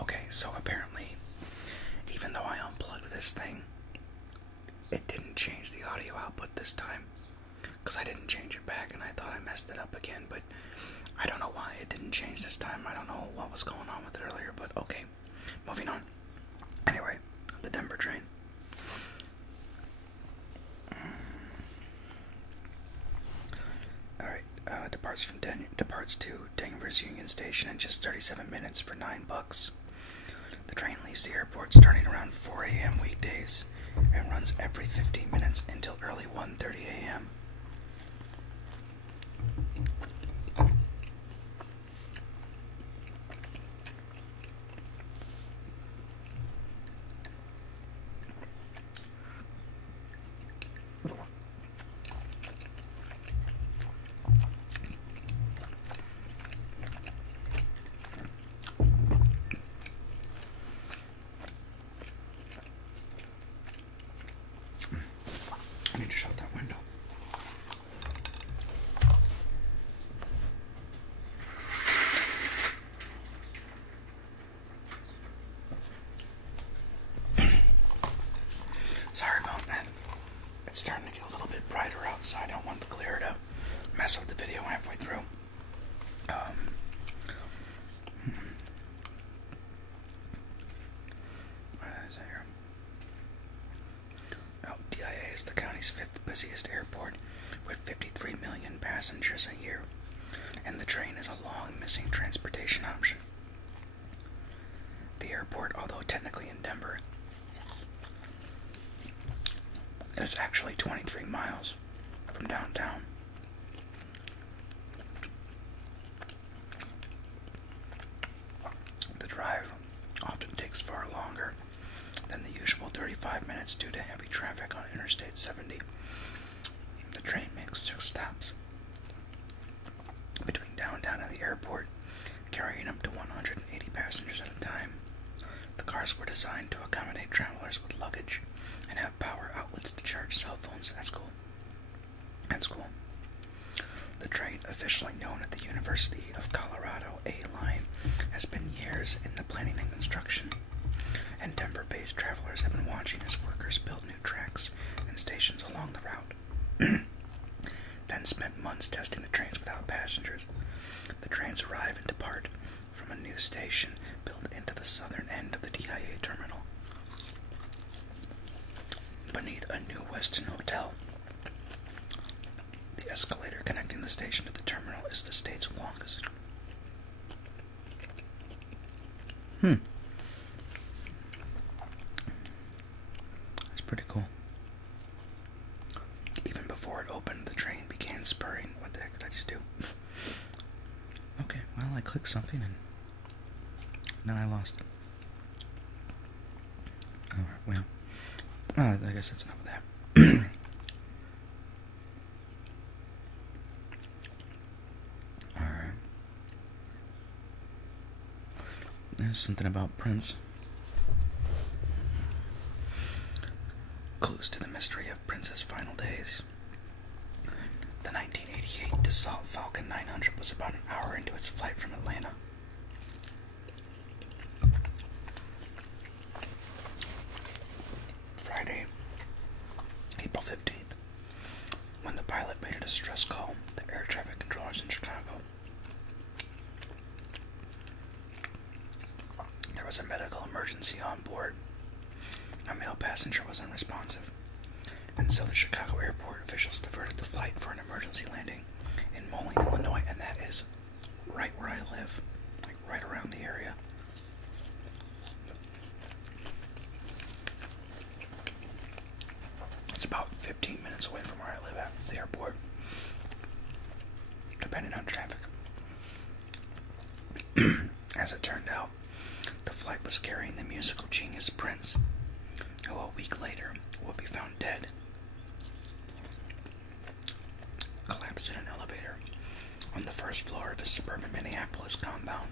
Okay, so apparently, even though I unplugged this thing, it didn't change the audio output this time. Because I didn't change it back and I thought I messed it up again, but I don't know why it didn't change this time. I don't know what was going on with it earlier, but okay. Moving on. Anyway, the Denver train. Alright, departs to Denver's Union Station in just 37 minutes for $9. The train leaves the airport starting around 4 a.m. weekdays and runs every 15 minutes until early 1:30 a.m. I need to shut that window. Sorry about that. It's starting to get a little bit brighter outside. I don't want the glare to mess up the video halfway through. What is that here? Oh, DIA is the county's 5th busiest airport with 53 million passengers a year, and the train is a long missing transportation option. The airport, although technically in Denver, is actually 23 miles from downtown. The drive often takes far longer than the usual 35 minutes due to heavy traffic on Interstate 70. The train makes 6 stops between downtown and the airport, carrying up to 180 passengers at a time. The cars were designed to accommodate travelers with luggage and have power outlets to charge cell phones. That's cool. That's cool. The train, officially known as the University of Colorado A-Line, has been years in the planning and construction, and Denver-based travelers have been watching as workers build new tracks and stations along the route. Then spent months testing the trains without passengers. The trains arrive and depart from a new station built into the southern end of the DIA terminal, beneath a new Westin hotel. The escalator connecting the station to the terminal is the state's longest. That's pretty cool. Even before it opened, the train began spurring. What the heck did I just do? Okay, well, I clicked something and now I lost it. Alright, well, I guess that's enough of that. Alright. There's something about Prince. Clues to the mystery of Prince's final days. The 1988 Dassault Falcon 900 was about an hour into its flight from Atlanta. Friday, April 15th, when the pilot made a distress call to air traffic controllers in Chicago. There was a medical emergency on board. A male passenger was unresponsive, and so the Chicago airport officials diverted the flight for an emergency landing in Moline, Illinois, and that is right where I live, like right around the area. It's about 15 minutes away from where I live at the airport, depending on traffic. As it turned out, the flight was carrying the musical genius Prince, who a week later would be found dead, collapsed in an elevator on the first floor of his suburban Minneapolis compound.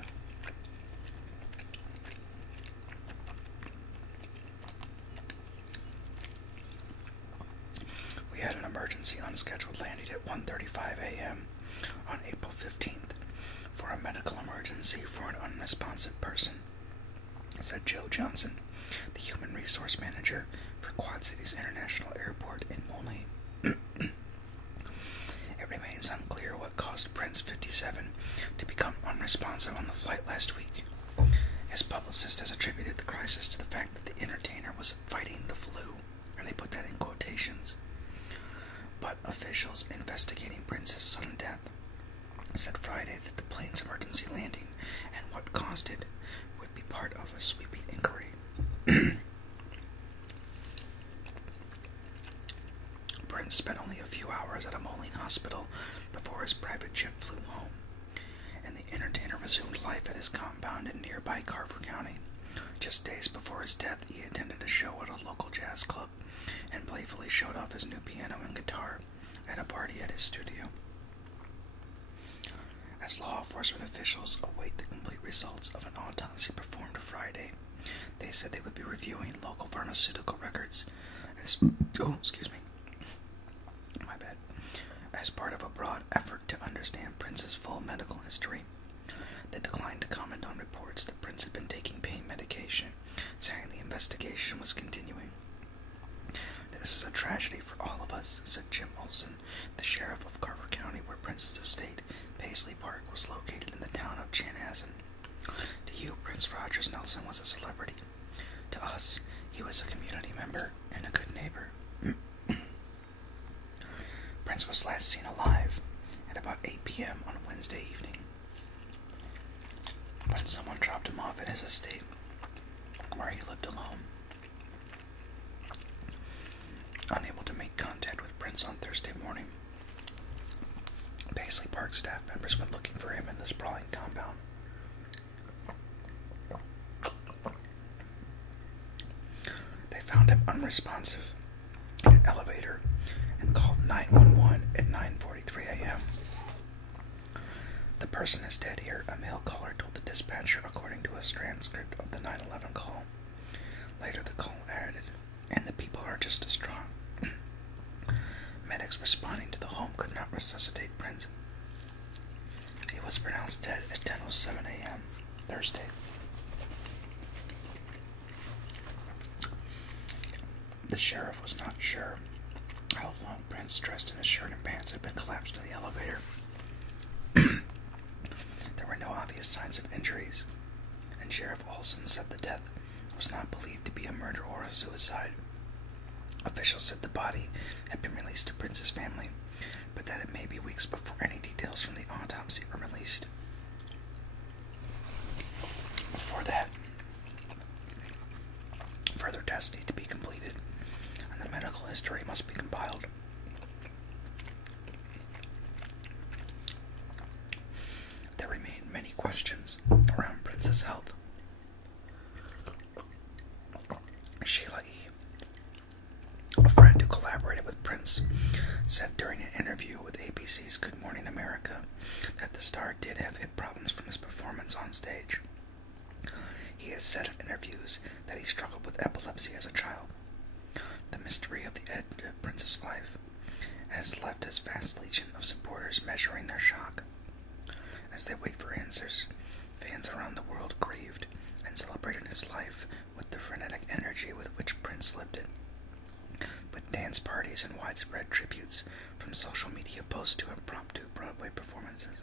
We had an emergency unscheduled landing at 1:35 a.m. on April 15th for a medical emergency for an unresponsive person. said Joe Johnson, the human resource manager for Quad Cities International Airport in Mulney. It remains unclear what caused Prince 57 to become unresponsive on the flight last week. His publicist has attributed the crisis to the fact that the entertainer was fighting the flu, and they put that in quotations. But officials investigating Prince's sudden death said Friday that the plane's emergency landing and what caused it would be part of a sweeping inquiry. Prince spent only a few hours at a Moline hospital before his private jet flew home, and the entertainer resumed life at his compound in nearby Carver County. Just days before his death, he attended a show at a local jazz club and playfully showed off his new piano and guitar at a party at his studio. As law enforcement officials await the complete results of an autopsy performed Friday, they said they would be reviewing local pharmaceutical records as part of a broad effort to understand Prince's full medical history. They declined to comment on reports that Prince had been taking pain medication, saying the investigation was continuing. This is a tragedy for all of us, said Jim Olson, the sheriff of Carver County, where Prince's estate, Paisley Park, was located in the town of Chanhassen. To you, Prince Rogers Nelson was a celebrity. To us, he was a community member and a good neighbor. Prince was last seen alive at about 8 p.m. on Wednesday evening, when someone dropped him off at his estate, where he lived alone. Unable to make contact with Prince on Thursday morning, Paisley Park staff members went looking for him in the sprawling compound. They found him unresponsive in an elevator and called 911 at 9:43 a.m. The person is dead here, a male caller told the dispatcher, according to a transcript of the 911 call. Later, the call added, and the people are just as strong. Medics responding to the home could not resuscitate Prince. He was pronounced dead at 10:07 a.m. Thursday. The sheriff was not sure how long Prince, dressed in his shirt and pants, had been collapsed in the elevator. There were no obvious signs of injuries, and Sheriff Olson said the death was not believed to be a murder or a suicide. Officials said the body had been released to Prince's family, but that it may be weeks before any details from the autopsy were released. Before that, further tests need to be completed, and the medical history must be compiled. There remain many questions around Prince's health. Sheila E., a friend who collaborated with Prince, said during an interview with ABC's Good Morning America that the star did have hip problems from his performance on stage. He has said in interviews that he struggled with epilepsy as a child. The mystery of the end of Prince's life has left his vast legion of supporters measuring their shock. As they wait for answers, fans around the world grieved and celebrated his life with the frenetic energy with which Prince lived it, with dance parties and widespread tributes, from social media posts to impromptu Broadway performances.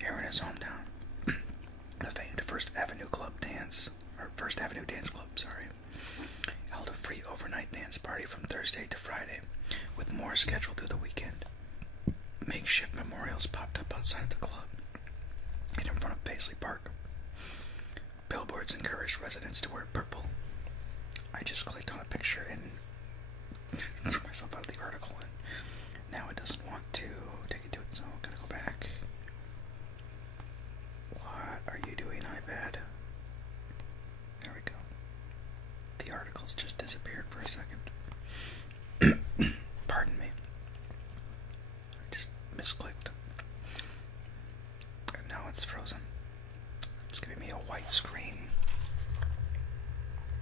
Here in his hometown, the famed First Avenue Dance Club, held a free overnight dance party from Thursday to Friday, with more scheduled through the weekend. Makeshift memorials popped up outside the club and in front of Paisley Park. Billboards encouraged residents to wear purple. I just clicked on a picture and threw myself out of the article, and now it doesn't want to take it to it, so I'm gonna go back. What are you doing, iPad? There we go. The article's just disappeared for a second. Pardon me. I just misclicked. And now it's frozen. It's giving me a white screen.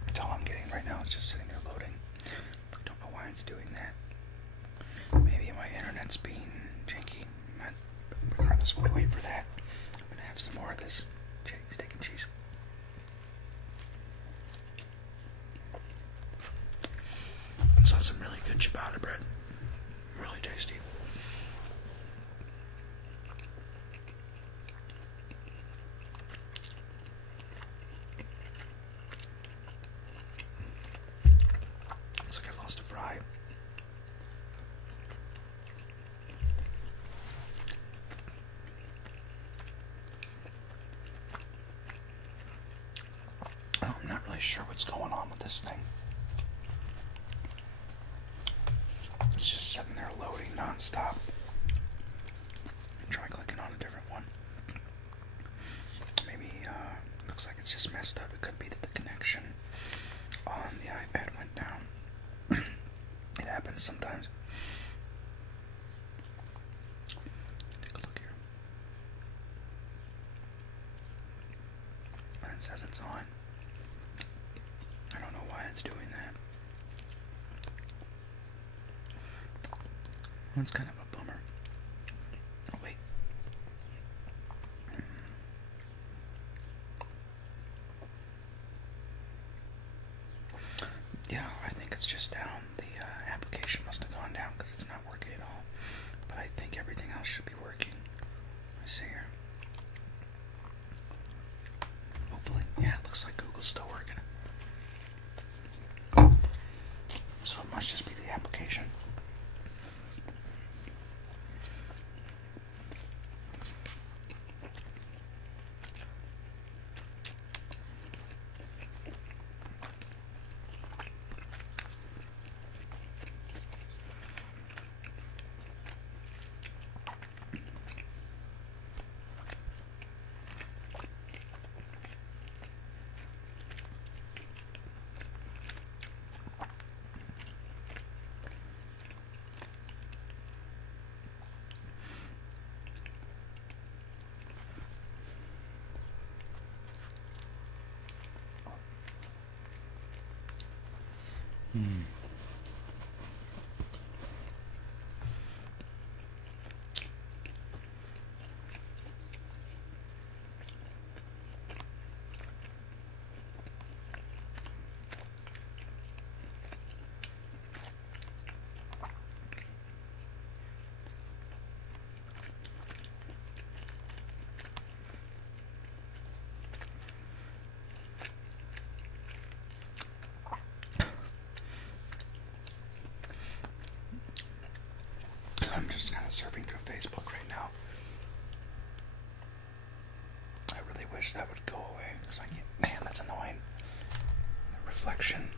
That's all I'm getting right now. It's just sitting there loading. I don't know why it's doing that. Maybe my internet's being janky. Regardless, while I wait for that, I'm going to have some more of this steak and cheese. not really sure what's going on with this thing. It's just sitting there loading nonstop. Try clicking on a different one. Maybe, looks like it's just messed up. It could be that the connection on the iPad went down. It happens sometimes. Take a look here. And it says it's on. I don't know why it's doing that. That's kind of a bummer. Oh, wait. Yeah, I think it's just down. The application must have gone down because it's not working at all. But I think everything else should be working. Let me see here. Hopefully. Yeah, it looks like Google's still working. So it must just be the application. I'm just kind of surfing through Facebook right now. I really wish that would go away because man, that's annoying. The reflection.